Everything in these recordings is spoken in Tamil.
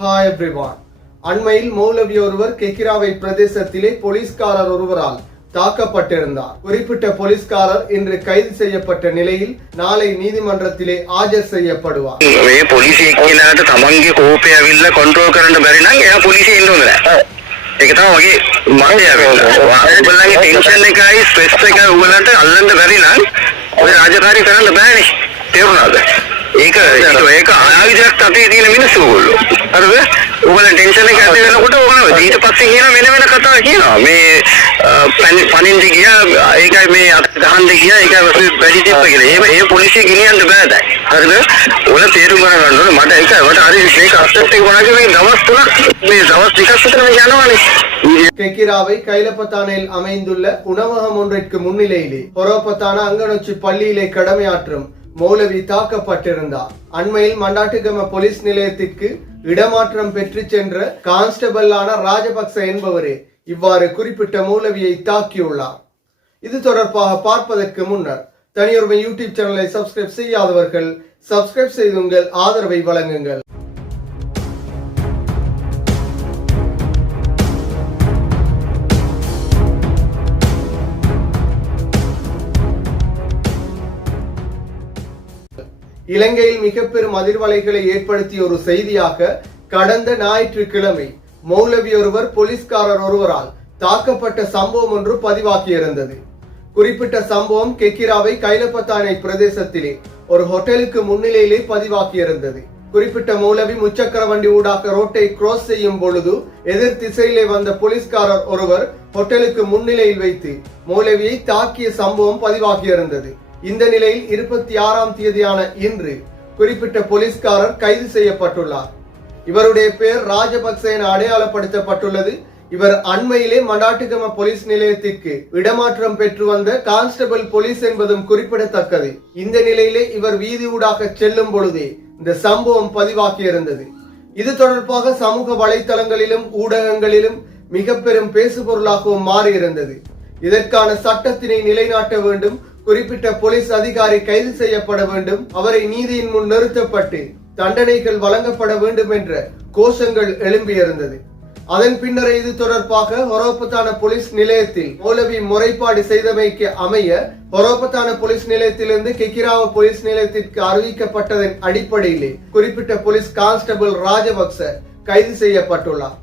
Hi everyone. அண்மையில் மௌலவி ஒருவர் கெக்கிராவை பிரதேசத்திலே போலீஸ்காரர் ஒருவரால் தாக்கப்பட்டிருந்தார். குறிப்பிட்ட போலீஸ்காரர் இன்று கைது செய்யப்பட்ட நிலையில் நாளை நீதிமன்றத்திலே ஆஜர் செய்யப்படுவார். මේ පොලිසිය කියලාට තමන්ගේ කෝපය ඇවිල්ලා කන්ට්‍රෝල් කරන්න බැරි නම් එයා පොලිසියෙන් ඉන්න ඕනේ නැහැ. ඒක තමයි වගේ මතය වෙන්නේ. ඔයගොල්ලන්ගේ ටෙන්ෂන් එකයි ස්ට්‍රෙස් එකයි ඔයගොල්ලන්ට අල්ලන්න බැරි නම් ඔය රාජකාරී කරන්න බෑනේ. තේරුණාද? ඒක ආයුධයක් අතේ තියෙන මිනිස්සු ඔයගොල්ලෝ. හරිද? ඔයගොල්ලන් ටෙන්ෂන් එක ඇති වෙනකොට ඔයගොල්ලෝ ඊට පස්සේ කියන වෙන කතා කියනවා. මේ පණින්න ගියා ඒකයි මේ අත ගහන්න ගියා ඒකයි වැඩි ටිප් කියලා. ඒ පොලිසිය ගෙනියන්න බෑ දැන්. හරිද? ඔයාලා තේරුම් ගන්න ඕනේ මට ඒකයි මට හරි මේක අස්සත් එක වුණාගේ මේ දවස් 3ක් මේ දවස් 2ක් විතර මේ යනවානේ. கெக்கிராவை கைலப்பத்தானையில் அமைந்துள்ள உணவகம் ஒன்றிற்கு முன்னிலையிலே ஹொரோபத்தான அங்கனொச்சி பள்ளியிலே கடமையாற்றும் மௌலவி தாக்கப்பட்டிருந்தார். அண்மையில் மண்டாட்டுகம போலீஸ் நிலையத்திற்கு இடமாற்றம் பெற்று சென்ற கான்ஸ்டபிளான ராஜபக்ச என்பவரே இவ்வாறு குறிப்பிட்ட மௌலவியை தாக்கியுள்ளார். இது தொடர்பாக பார்ப்பதற்கு முன்னர் தனியொருமை யூடியூப் சேனலை சப்ஸ்கிரைப் செய்யாதவர்கள் சப்ஸ்கிரைப் செய்து உங்கள் ஆதரவை வழங்குங்கள். இலங்கையில் மிக பெரும் அதிர்வலைகளை ஏற்படுத்திய ஒரு செய்தியாக கடந்த ஞாயிற்றுக்கிழமை மௌலவி ஒருவர் போலீஸ்காரர் ஒருவரால் தாக்கப்பட்ட சம்பவம் ஒன்று பதிவாகியிருந்தது. குறிப்பிட்ட சம்பவம் கெக்கிராவை கைலப்பத்தானை பிரதேசத்திலே ஒரு ஹோட்டலுக்கு முன்னிலையிலே பதிவாகியிருந்தது. குறிப்பிட்ட மௌலவி முச்சக்கர வண்டி ஊடாக ரோட்டை கிராஸ் செய்யும் பொழுது எதிர் திசையிலே வந்த போலீஸ்காரர் ஒருவர் ஹோட்டலுக்கு முன்னிலையில் வைத்து மௌலவியை தாக்கிய சம்பவம் பதிவாகியிருந்தது. இந்த நிலையில் 26ஆம் தேதியான இன்று குறிப்பிட்ட போலீஸ்காரர் கைது செய்யப்பட்டுள்ளார். இவருடைய பெயர் ராஜபக்ச என அடையாளப்படுத்தப்பட்டுள்ளது. இவர் அண்மையிலே மண்டாட்டுகம போலீஸ் நிலையத்திற்கு இடமாற்றம் பெற்று வந்த கான்ஸ்டபிள் போலீஸ் என்பதும் குறிப்பிடத்தக்கது. இந்த நிலையிலே இவர் வீதி ஊடாக செல்லும் பொழுதே இந்த சம்பவம் பதிவாகியிருந்தது. இது தொடர்பாக சமூக வலைத்தளங்களிலும் ஊடகங்களிலும் மிக பெரும் பேசுபொருளாகவும் மாறியிருந்தது. இதற்கான சட்டத்தினை நிலைநாட்ட வேண்டும், குறிப்பிட்ட போலீஸ் அதிகாரி கைது செய்யப்பட வேண்டும், அவரை நீதியின் முன் நிறுத்தப்பட்டு தண்டனைகள் வழங்கப்பட வேண்டும் என்ற கோஷங்கள் எழும்பியிருந்தது. அதன் பின்னர் இது தொடர்பாக ஹொரோபத்தான போலீஸ் நிலையத்தில் மௌலவி முறைப்பாடு செய்தமைக்கு அமைய ஹொரோபத்தான போலீஸ் நிலையத்திலிருந்து கெக்கிராவ போலீஸ் நிலையத்திற்கு அறிவிக்கப்பட்டதன் அடிப்படையிலே குறிப்பிட்ட போலீஸ் கான்ஸ்டபிள் ராஜபக்ச கைது செய்யப்பட்டுள்ளார்.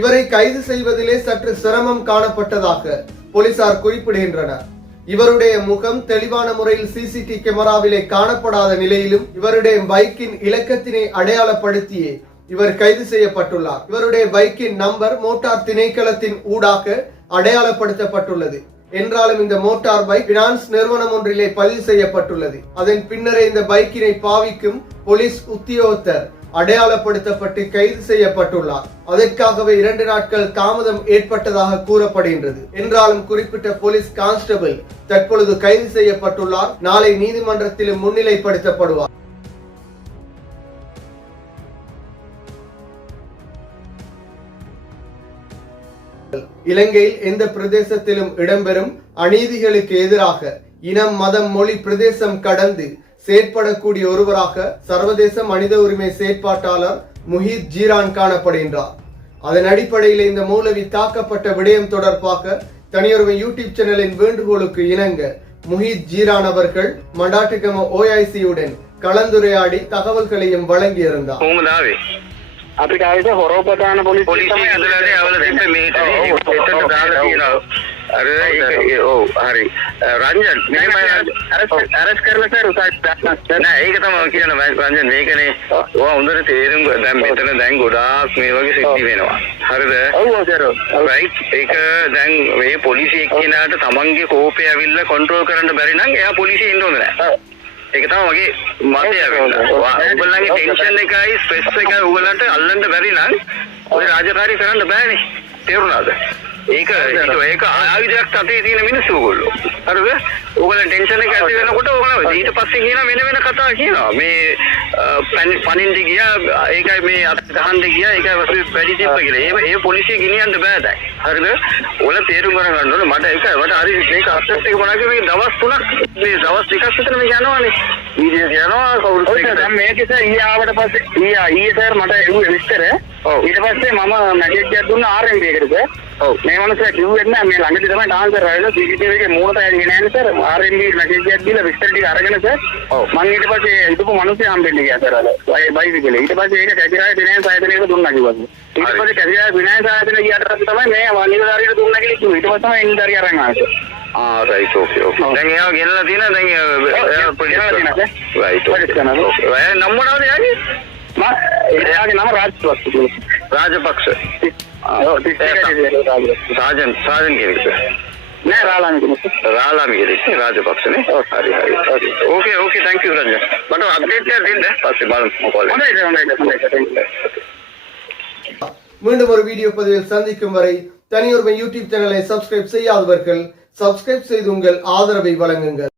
இவரை கைது செய்வதிலே சற்று சிரமம் காணப்பட்டதாக போலீசார் குறிப்பிடுகின்றனர். இவருடைய முகம் தெளிவான முறையில் சிசிடிவி கேமராவிலே காணப்படாத நிலையிலும் இவருடைய பைக்கின் இலக்கத்தினை அடையாளப்படுத்தியே இவர் கைது செய்யப்பட்டுள்ளார். இவருடைய பைக்கின் நம்பர் மோட்டார் திணைக்களத்தின் ஊடாக அடையாளப்படுத்தப்பட்டுள்ளது. என்றாலும் இந்த மோட்டார் பைக் பினான்ஸ் நிறுவனம் ஒன்றிலே பதிவு செய்யப்பட்டுள்ளது. அதன் பின்னரே இந்த பைக்கினை பாவிக்கும் போலீஸ் உத்தியோகத்தர் அடையாளப்படுத்தப்பட்டு கைது செய்யப்பட்டுள்ளார். அதற்காகவே 2 நாட்கள் தாமதம் ஏற்பட்டதாக கூறப்படுகின்றது. என்றாலும் குறிப்பிட்ட போலீஸ் கான்ஸ்டபிள் தற்பொழுது கைது செய்யப்பட்டுள்ளார். நாளை நீதிமன்றத்திலும் முன்னிலைப்படுத்தப்படுவார். இலங்கையில் எந்த பிரதேசத்திலும் இடம்பெறும் அநீதிகளுக்கு எதிராக இனம், மதம், மொழி, பிரதேசம் கடந்து செயற்படக்கூடிய ஒருவராக சர்வதேச மனித உரிமை செயற்பாட்டாளர் முஹித் ஜீரான் காணப்படுகின்றார். அதன் அடிப்படையில் இந்த மௌலவி தாக்கப்பட்ட விடயம் தொடர்பாக தனியொருமை யூடியூப் சேனலின் வேண்டுகோளுக்கு இணங்க முஹித் ஜீரான் அவர்கள் மண்டாட்டுகம OIC-யுடன் கலந்துரையாடி தகவல்களையும் வழங்கியிருந்தார். අපි කායිද හොරෝපතාන පොලිසිය ඇතුළේ අවල දෙන්න මේක එතන දාලා තියෙනවා අර ඒක ඔව් හරි රංජන් මම අරස් කරලා සර් උසස් නෑ ඒක තමයි කියන රංජන් මේකනේ ඔයා හොඳට තේරුම් දැන් මෙතන දැන් ගොඩාක් මේ වගේ සිද්ධි වෙනවා හරිද ඔව් සර් රයිට් ඒක දැන් මේ පොලිසිය කියලාට තමන්ගේ කෝපය ඇවිල්ලා කන්ට්‍රෝල් කරන්න බැරි නම් එයා පොලිසියෙන් ඉන්න ඕනේ නෑ ඒක තමයි වගේ මතය වෙන්නේ. ඔයගොල්ලන්ගේ ටෙන්ෂන් එකයි ස්ට්‍රෙස් එකයි ඔයගොල්ලන්ට අල්ලන්න බැරි නම් ඔය රාජකාරී කරන්න බෑනේ. තේරුණාද? ඒක ආයුධයක් අතේ තියෙන මිනිස්සු ඔයගොල්ලෝ. හරිද? ඔයගොල්ලන් ටෙන්ෂන් එක ඇති වෙනකොට ඔයගොල්ලෝ ඊට පස්සේ කියන වෙන කතා කියනවා. මේ පනින්ට ගිය ඒකයි මේ අත් ගහන්න ගිය ඒකයි වැඩි තිබ්බ කියලා. ඒ පොලිසිය ගෙනියන්න බෑ දැන්. හරිද? ඔල තේරුම් ගන්න ඕනේ මට ඒකයි මට හරි මේක අත්‍යත් එක මොනවාද මේ දවස් 3ක් මේ දවස් 2ක් විතර මේ යනවානේ. ඊට යනවා කවුරුත් එක්ක. දැන් මේක ඉතින් ඊයේ ආවට පස්සේ ඊයේ සර් මට එව්වේ විස්තර. ඊට පස්සේ මම මැසේජ් එකක් දුන්නා RMB එකට සර්. ඔව් මේ මනුස්සයා කිව්වෙත් නෑ මේ ළඟදී තමයි ට්‍රාන්ස්ෆර් වෙලා CCTV එකේ මූණ තෑන්නේ නෑනේ සර්. RMB මැසේජ් එකක් දීලා විස්තර ටික අරගෙන සර්. ඔව් මම ඊට පස්සේ හිටපු මනුස්සයා හම්බෙන්න ගියා සර් අර බයිසිකලේ. ඊට පස්සේ ඒක කැසිරාවේ ෆිනෑන්ස් ආයතනයකට දුන්නා කිව්වා. ඊට පස්සේ කැසිරාවේ ෆිනෑන්ස් ආයතනය ගියාට පස්සේ තමයි මේ වනිදාරියට දුන්නා කියලා කිව්වේ. ඊට පස්සේ තමයි ඉන්දාරිය අරන් ආවේ. රයිට් ඕකේ ඕකේ. දැන් ඒවා ගෙනලා තියෙනවා දැන් ගෙනලා තියෙනවා සර්. රයිට් ඕකේ. නම් මොනවද යාගේ? එයාගේ නම රාජපක්ෂ කියලා. රාජපක්ෂ. සාජන් කෙනෙක්. නෑ රාලාමි කෙනෙක් රාජපක්ෂනේ. හරි හරි. ඕකේ thank you රජ. මට අප්ඩේට් එකක් දෙන්න. පස්සේ බලමු මොකද. හොඳයි. மீண்டும் ஒரு வீடியோ பதிவில் சந்திக்கும் வரை தனியொருவன் யூடியூப் சேனலை சப்ஸ்கிரைப் செய்யாதவர்கள் சப்ஸ்கிரைப் செய்து உங்கள் ஆதரவை வழங்குங்கள்.